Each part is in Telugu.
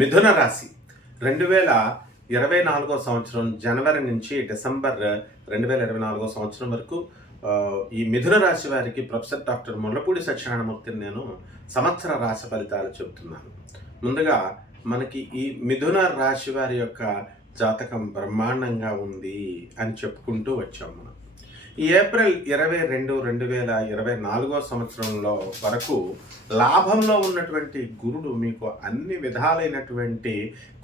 మిథున రాశి 2024 సంవత్సరం జనవరి నుంచి డిసెంబర్ 2024 సంవత్సరం వరకు ఈ మిథున రాశి వారికి ప్రొఫెసర్ డాక్టర్ ముళ్ళపూడి సత్యనారాయణమూర్తిని నేను సంవత్సర రాశి ఫలితాలు చెబుతున్నాను. ముందుగా మనకి ఈ మిథున రాశి వారి యొక్క జాతకం బ్రహ్మాండంగా ఉంది అని చెప్పుకుంటూ వచ్చాం మనం. ఈ ఏప్రిల్ 22, 2024 సంవత్సరంలో వరకు లాభంలో ఉన్నటువంటి గురుడు మీకు అన్ని విధాలైనటువంటి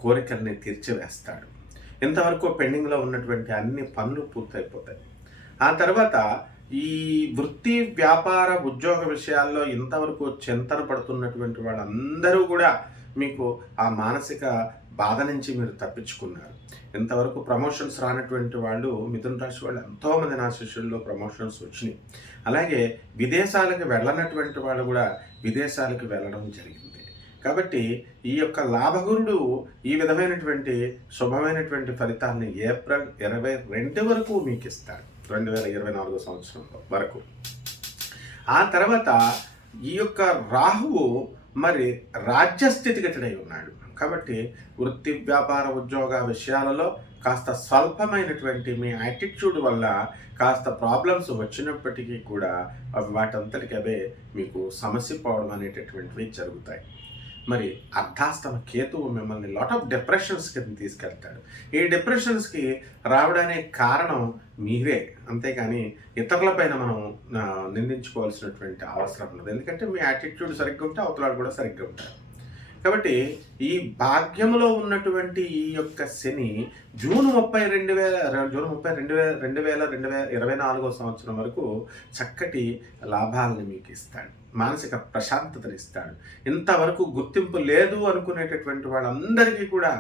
కోరికల్ని తీర్చివేస్తాడు. ఇంతవరకు పెండింగ్లో ఉన్నటువంటి అన్ని పనులు పూర్తయిపోతాయి. ఆ తర్వాత ఈ వృత్తి, వ్యాపార, ఉద్యోగ విషయాల్లో ఇంతవరకు చింతన పడుతున్నటువంటి వాళ్ళందరూ కూడా మీకు ఆ మానసిక బాధ నుంచి మీరు తప్పించుకున్నారు. ఇంతవరకు ప్రమోషన్స్ రానటువంటి వాళ్ళు, మిథున రాశి వాళ్ళు ఎంతోమంది నా శిష్యుల్లో ప్రమోషన్స్ వచ్చినాయి. అలాగే విదేశాలకు వెళ్ళనటువంటి వాళ్ళు కూడా విదేశాలకు వెళ్ళడం జరిగింది. కాబట్టి ఈ యొక్క లాభగురుడు ఈ విధమైనటువంటి శుభమైనటువంటి ఫలితాన్ని ఏప్రిల్ 22 వరకు మీకు ఇస్తాడు, 2024 సంవత్సరంలో వరకు. ఆ తర్వాత ఈ యొక్క రాహువు మరి రాజ్యస్థితిగతుడై ఉన్నాడు. కాబట్టి వృత్తి, వ్యాపార, ఉద్యోగ విషయాలలో కాస్త స్వల్పమైనటువంటి మీ యాటిట్యూడ్ వల్ల కాస్త ప్రాబ్లమ్స్ వచ్చినప్పటికీ కూడా వాటంతటికి అవే మీకు సమస్య పోవడం అనేటటువంటివి జరుగుతాయి. మరి అర్ధాస్తమ కేతువు మిమ్మల్ని లాట్ ఆఫ్ డిప్రెషన్స్కి తీసుకెళ్తాడు. ఈ డిప్రెషన్స్కి రావడానికి కారణం మీరే, అంతేకాని ఇతరులపైన మనం నిందించుకోవాల్సినటువంటి అవసరం ఉండదు. ఎందుకంటే మీ యాటిట్యూడ్ సరిగ్గా ఉంటే అవతలాడు కూడా సరిగ్గా ఉంటారు. కాబట్టి ఈ భాగ్యంలో ఉన్నటువంటి ఈ యొక్క శని జూన్ 30, 2024 సంవత్సరం వరకు చక్కటి లాభాలను మీకు ఇస్తాడు, మానసిక ప్రశాంతతను ఇస్తాడు. ఇంతవరకు గుర్తింపు లేదు అనుకునేటటువంటి వాళ్ళందరికీ కూడా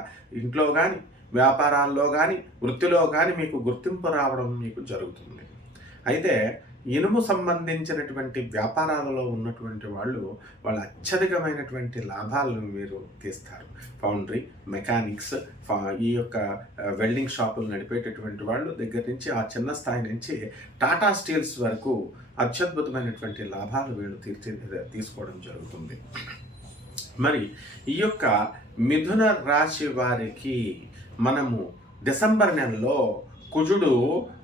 ఇంట్లో కానీ, వ్యాపారాల్లో కానీ, వృత్తిలో కానీ మీకు గుర్తింపు రావడం మీకు జరుగుతుంది. అయితే ఇనుము సంబంధించినటువంటి వ్యాపారాలలో ఉన్నటువంటి వాళ్ళు వాళ్ళ అత్యధికమైనటువంటి లాభాలను మీరు తీస్తారు. ఫౌండరీ, మెకానిక్స్, ఈ యొక్క వెల్డింగ్ షాపులు నడిపేటటువంటి వాళ్ళు దగ్గర నుంచి ఆ చిన్న స్థాయి నుంచి టాటా స్టీల్స్ వరకు అత్యద్భుతమైనటువంటి లాభాలు వీళ్ళు తీసుకోవడం జరుగుతుంది. మరి ఈ యొక్క మిథున రాశి వారికి మనము డిసెంబర్ నెలలో కుజుడు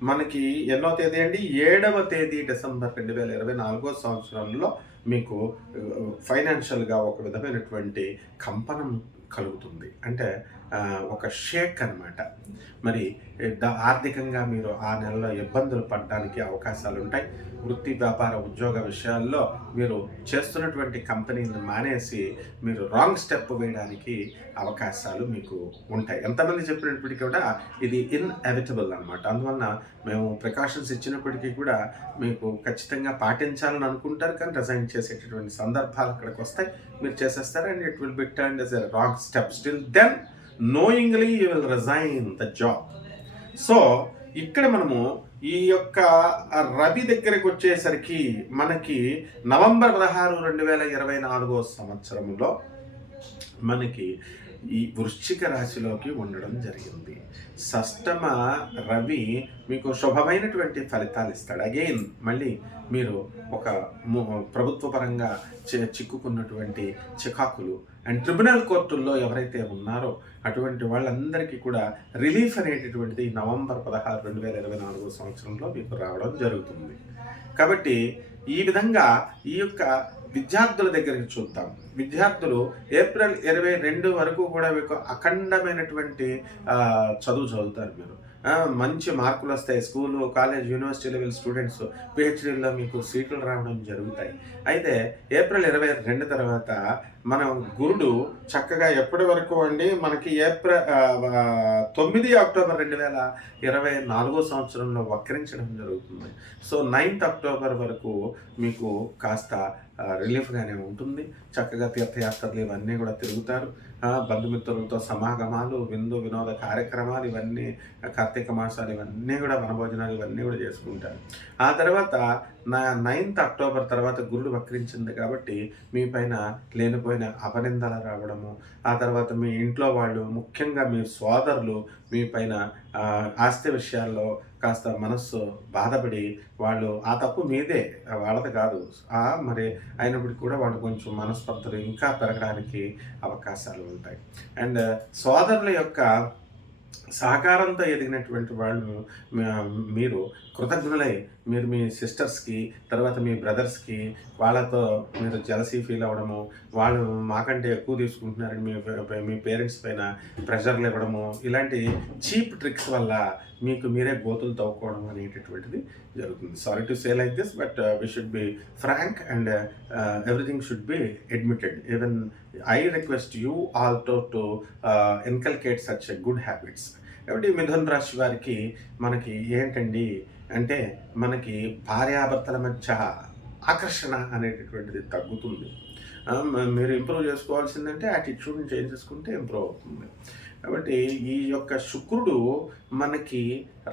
మనకి ఎన్నో తేదీ అండి, 7వ తేదీ డిసెంబర్ 2024 సంవత్సరంలో మీకు ఫైనాన్షియల్గా ఒక విధమైనటువంటి కంపనం కలుగుతుంది. అంటే ఒక షేక్ అనమాట. మరి ఆర్థికంగా మీరు ఆ నెలలో ఇబ్బందులు పడడానికి అవకాశాలు ఉంటాయి. వృత్తి, వ్యాపార, ఉద్యోగ విషయాల్లో మీరు చేస్తున్నటువంటి కంపెనీని మానేసి మీరు రాంగ్ స్టెప్ వేయడానికి అవకాశాలు మీకు ఉంటాయి. ఎంతమంది చెప్పినప్పటికీ కూడా ఇది ఇన్ఎవిటబుల్ అనమాట. అందువలన మేము ప్రికాషన్స్ ఇచ్చినప్పటికీ కూడా మీకు ఖచ్చితంగా పాటించాలని అనుకుంటారు, కానీ రిజైన్ చేసేటటువంటి సందర్భాలు అక్కడికి వస్తాయి. మీరు చేసేస్తారు and it will be turned as a wrong step. Still then knowingly you will resign the job. So ఇక్కడ మనము ఈ యొక్క రవి దగ్గరికి వచ్చేసరికి మనకి నవంబర్ 16, 2024 సంవత్సరంలో మనకి ఈ వృశ్చిక రాశిలోకి ఉండడం జరిగింది. షష్టమ రవి మీకు శుభమైనటువంటి ఫలితాలు ఇస్తాడు. అగైన్ మళ్ళీ మీరు ఒక ప్రభుత్వ పరంగా చిక్కుకున్నటువంటి చికాకులు అండ్ ట్రిబ్యునల్ కోర్టుల్లో ఎవరైతే ఉన్నారో అటువంటి వాళ్ళందరికీ కూడా రిలీఫ్ అనేటటువంటిది నవంబర్ 16, 2024 సంవత్సరంలో మీకు రావడం జరుగుతుంది. కాబట్టి ఈ విధంగా ఈ యొక్క విద్యార్థుల దగ్గరికి చూద్దాం. విద్యార్థులు ఏప్రిల్ 22 వరకు కూడా మీకు అఖండమైనటువంటి చదువు చదువుతారు. మీరు మంచి మార్కులు వస్తాయి. School, college, university level students పిహెచ్డీల్లో మీకు సీట్లు రావడం జరుగుతాయి. అయితే ఏప్రిల్ 22 తర్వాత మన గురుడు చక్కగా ఎప్పటి వరకు అండి మనకి 9 అక్టోబర్ 2024 సంవత్సరంలో వక్రించడం జరుగుతుంది. సో 9th అక్టోబర్ వరకు మీకు కాస్త రిలీఫ్గానే ఉంటుంది. చక్కగా తీర్థయాత్రలు ఇవన్నీ కూడా తిరుగుతారు. బంధుమిత్రులతో సమాగమాలు, విందు వినోద కార్యక్రమాలు, ఇవన్నీ కార్తీక మాసాలు, ఇవన్నీ కూడా వనభోజనాలు ఇవన్నీ కూడా చేసుకుంటారు. ఆ తర్వాత 9th అక్టోబర్ తర్వాత గురుడు వక్రించింది కాబట్టి మీ పైన లేనిపోయిన అపనిందలు రావడము, ఆ తర్వాత మీ ఇంట్లో వాళ్ళు ముఖ్యంగా మీ సోదరులు మీ పైన ఆస్తి విషయాల్లో కాస్త మనస్సు బాధపడి వాళ్ళు ఆ తప్పు మీదే, వాళ్ళది కాదు. మరి అయినప్పటికీ కూడా వాళ్ళు కొంచెం మనస్పర్ధలు ఇంకా పెరగడానికి అవకాశాలు ఉంటాయి. అండ్ సోదరుల యొక్క సహకారంతో ఎదిగినటువంటి వాళ్ళు మీరు కృతజ్ఞులై మీరు మీ సిస్టర్స్కి, తర్వాత మీ బ్రదర్స్కి వాళ్ళతో మీరు జలసీ ఫీల్ అవ్వడము, వాళ్ళు మాకంటే ఎక్కువ తీసుకుంటున్నారని మీ పేరెంట్స్ పైన ప్రెషర్లు ఇవ్వడము, ఇలాంటి చీప్ ట్రిక్స్ వల్ల మీకు మీరే గోతులు తవ్వుకోవడం అనేటటువంటిది జరుగుతుంది. Sorry to say like this, but we should be frank and everything should be admitted. Even I request you also to inculcate such good habits. కాబట్టి మిథున రాశి వారికి మనకి ఏంటండి అంటే, మనకి భార్యాభర్తల మధ్య ఆకర్షణ అనేటటువంటిది తగ్గుతుంది. మీరు ఇంప్రూవ్ చేసుకోవాల్సిందంటే యాటిట్యూడ్ని చేంజ్ చేసుకుంటే ఇంప్రూవ్ అవుతుంది. కాబట్టి ఈ యొక్క శుక్రుడు మనకి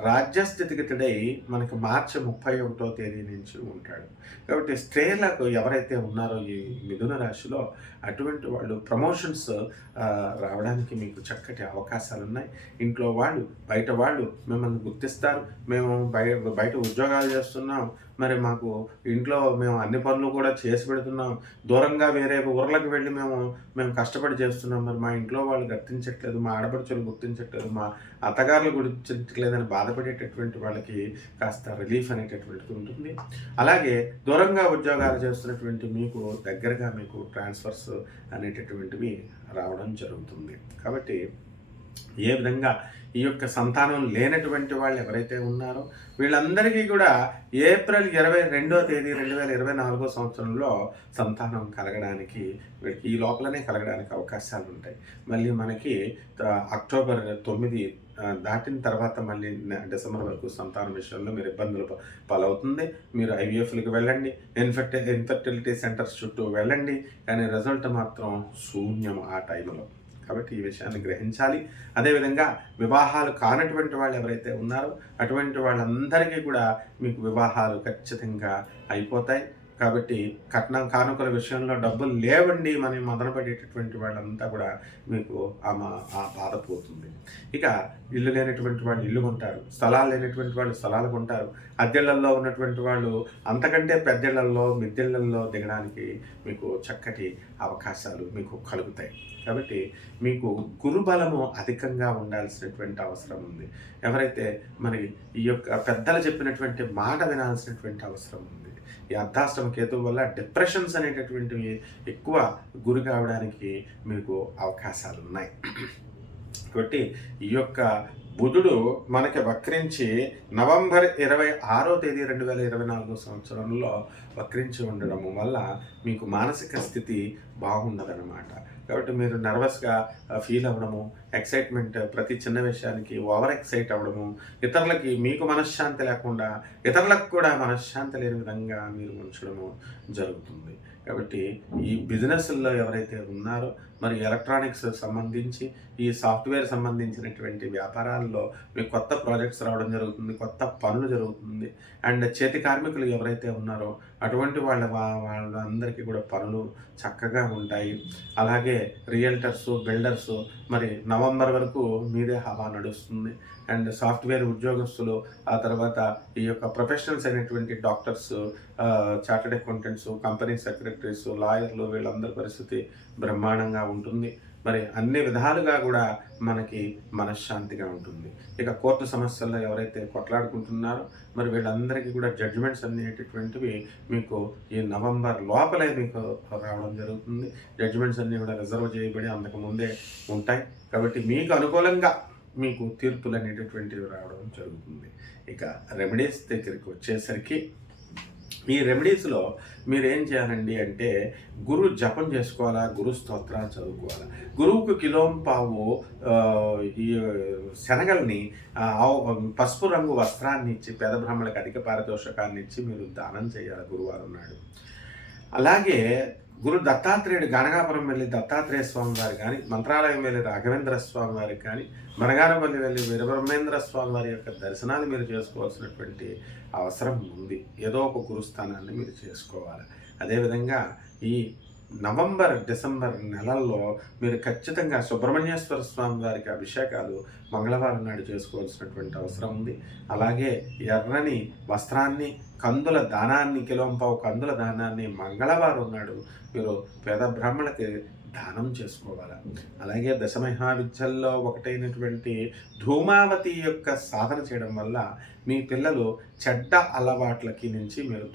రాజ్యస్థితిగతుడై మనకి మార్చి 31వ తేదీ నుంచి ఉంటాడు. కాబట్టి స్త్రీలకు ఎవరైతే ఉన్నారో ఈ మిథున రాశిలో అటువంటి వాళ్ళు ప్రమోషన్స్ రావడానికి మీకు చక్కటి అవకాశాలు ఉన్నాయి. ఇంట్లో వాళ్ళు బయట వాళ్ళు మిమ్మల్ని గుర్తిస్తారు. మేము బయట ఉద్యోగాలు చేస్తున్నాం, మరి మాకు ఇంట్లో మేము అన్ని పనులు కూడా చేసి పెడుతున్నాం, దూరంగా వేరే ఊర్లకు వెళ్ళి మేము కష్టపడి చేస్తున్నాం, మరి మా ఇంట్లో వాళ్ళు గుర్తించట్లేదు, మా ఆడపడుచులు గుర్తించట్లేదు, మా అత్తగారులు గుర్తించట్లేదని బాధపడేటటువంటి వాళ్ళకి కాస్త రిలీఫ్ అనేటటువంటిది ఉంటుంది. అలాగే దూరంగా ఉద్యోగాలు చేస్తున్నటువంటి మీకు దగ్గరగా మీకు ట్రాన్స్ఫర్స్ అనేటటువంటివి రావడం జరుగుతుంది. కాబట్టి ఏ విధంగా ఈ యొక్క సంతానం లేనటువంటి వాళ్ళు ఎవరైతే ఉన్నారో వీళ్ళందరికీ కూడా ఏప్రిల్ 22వ తేదీ 2024 సంవత్సరంలో సంతానం కలగడానికి వీళ్ళకి ఈ లోపలనే కలగడానికి అవకాశాలు ఉంటాయి. మళ్ళీ మనకి అక్టోబర్ 9 దాటిన తర్వాత మళ్ళీ డిసెంబర్ వరకు సంతానం విషయంలో మీరు ఇబ్బందులు పాలవుతుంది. మీరు ఐవీఎఫ్లకు వెళ్ళండి, ఇన్ఫర్టిలిటీ సెంటర్స్ చుట్టూ వెళ్ళండి, కానీ రిజల్ట్ మాత్రం శూన్యం ఆ టైంలో. కాబట్టి ఈ విషయాన్ని గ్రహించాలి. అదేవిధంగా వివాహాలు కానటువంటి వాళ్ళు ఎవరైతే ఉన్నారో అటువంటి వాళ్ళందరికీ కూడా మీకు వివాహాలు ఖచ్చితంగా అయిపోతాయి. కాబట్టి కట్నం కానుకల విషయంలో డబ్బులు లేవండి మనం మదనపడేటటువంటి వాళ్ళంతా కూడా మీకు ఆ బాధ పోతుంది. ఇక ఇల్లు లేనటువంటి వాళ్ళు ఇల్లు కొంటారు, స్థలాలు లేనటువంటి వాళ్ళు స్థలాలు కొంటారు, అద్దెళ్లల్లో ఉన్నటువంటి వాళ్ళు అంతకంటే పెద్దళ్లలో మిద్దెళ్లలో దిగడానికి మీకు చక్కటి అవకాశాలు మీకు కలుగుతాయి. కాబట్టి మీకు గురుబలము అధికంగా ఉండాల్సినటువంటి అవసరం ఉంది. ఎవరైతే మనకి ఈ యొక్క పెద్దలు చెప్పినటువంటి మాట వినాల్సినటువంటి అవసరం ఉంది. ఈ అర్ధాష్టమ కేతువు వల్ల డిప్రెషన్స్ అనేటటువంటివి ఎక్కువ గురి కావడానికి మీకు అవకాశాలు ఉన్నాయి. కాబట్టి ఈ యొక్క బుధుడు మనకి వక్రించి నవంబర్ 26వ తేదీ 2024 సంవత్సరంలో వక్రించి ఉండడం వల్ల మీకు మానసిక స్థితి బాగుండదన్నమాట. కాబట్టి మీరు నర్వస్గా ఫీల్ అవ్వడము, ఎక్సైట్మెంట్, ప్రతి చిన్న విషయానికి ఓవర్ ఎక్సైట్ అవ్వడము, ఇతరులకి మీకు మనశ్శాంతి లేకుండా ఇతరులకు కూడా మనశ్శాంతి లేని విధంగా మీరు ఉంచడము జరుగుతుంది. కాబట్టి ఈ బిజినెస్ల్లో ఎవరైతే ఉన్నారో మరి ఎలక్ట్రానిక్స్ సంబంధించి ఈ సాఫ్ట్వేర్ సంబంధించినటువంటి వ్యాపారాల్లో మీకు కొత్త ప్రాజెక్ట్స్ రావడం జరుగుతుంది, కొత్త పనులు జరుగుతుంది. అండ్ చేతి కార్మికులు ఎవరైతే ఉన్నారో అటువంటి వాళ్ళందరికీ కూడా పనులు చక్కగా ఉంటాయి. అలాగే రియల్టర్స్, బిల్డర్స్ మరి నవంబర్ వరకు మీదే హవా నడుస్తుంది. అండ్ సాఫ్ట్వేర్ ఉద్యోగస్తులు, ఆ తర్వాత ఈ యొక్క ప్రొఫెషనల్స్ అయినటువంటి doctors, chartered accountants, company secretaries, లాయర్లు వీళ్ళందరి పరిస్థితి బ్రహ్మాండంగా ఉంటుంది. మరి అన్ని విధాలుగా కూడా మనకి మనశ్శాంతిగా ఉంటుంది. ఇక కోర్టు సమస్యల్లో ఎవరైతే కొట్లాడుకుంటున్నారో మరి వీళ్ళందరికీ కూడా జడ్జిమెంట్స్ అనేటటువంటివి మీకు ఈ నవంబర్ లోపలే మీకు రావడం జరుగుతుంది. జడ్జిమెంట్స్ అన్నీ కూడా రిజర్వ్ చేయబడి అంతకుముందే ఉంటాయి. కాబట్టి మీకు అనుకూలంగా మీకు తీర్పులు అనేటటువంటివి రావడం జరుగుతుంది. ఇక రెమెడీస్ దగ్గరికి వచ్చేసరికి ఈ రెమెడీస్లో మీరు ఏం చేయాలండి అంటే గురు జపం చేసుకోవాలా, గురు స్తోత్రాలు చదువుకోవాలా. గురువుకు కిలోంపావు ఈ శనగల్ని పసుపు రంగు వస్త్రాన్ని ఇచ్చి పేద బ్రాహ్మణులకు అధిక పారితోషకాన్ని ఇచ్చి మీరు దానం చేయాలి గురువారం నాడు. అలాగే గురు దత్తాత్రేయుడు గానగాపురం వెళ్ళి దత్తాత్రేయ స్వామి వారు కానీ, మంత్రాలయం వెళ్ళి రాఘవేంద్ర స్వామి వారికి కానీ, మరగానపల్లి వెళ్ళి వీరబ్రహ్మేంద్ర స్వామి వారి యొక్క దర్శనాలు మీరు చేసుకోవాల్సినటువంటి అవసరం ఉంది. ఏదో ఒక గురుస్థానాన్ని మీరు చేసుకోవాలి. అదేవిధంగా ఈ నవంబర్, డిసెంబర్ నెలల్లో మీరు ఖచ్చితంగా సుబ్రహ్మణ్యేశ్వర స్వామి వారికి అభిషేకాలు మంగళవారం నాడు చేసుకోవాల్సినటువంటి అవసరం ఉంది. అలాగే ఎర్రని వస్త్రాన్ని, కందుల దానాన్ని, కిలోంపావు కందుల దానాన్ని మంగళవారం నాడు మీరు పేద బ్రాహ్మణులకి దానం చేసుకోవాలి. అలాగే దశమహావిద్యల్లో ఒకటైనటువంటి ధూమావతి యొక్క సాధన చేయడం వల్ల మీ పిల్లలు చెడ్డ అలవాట్లకి నుంచి మీరు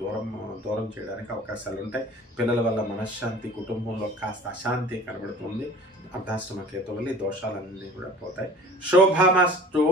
దూరం చేయడానికి అవకాశాలు ఉంటాయి. పిల్లల వల్ల మనశ్శాంతి, కుటుంబంలో కాస్త అశాంతి కనబడుతుంది. అర్ధాష్టమ కేతు వల్ల ఈ దోషాలన్నీ కూడా పోతాయి. శోభమస్తు.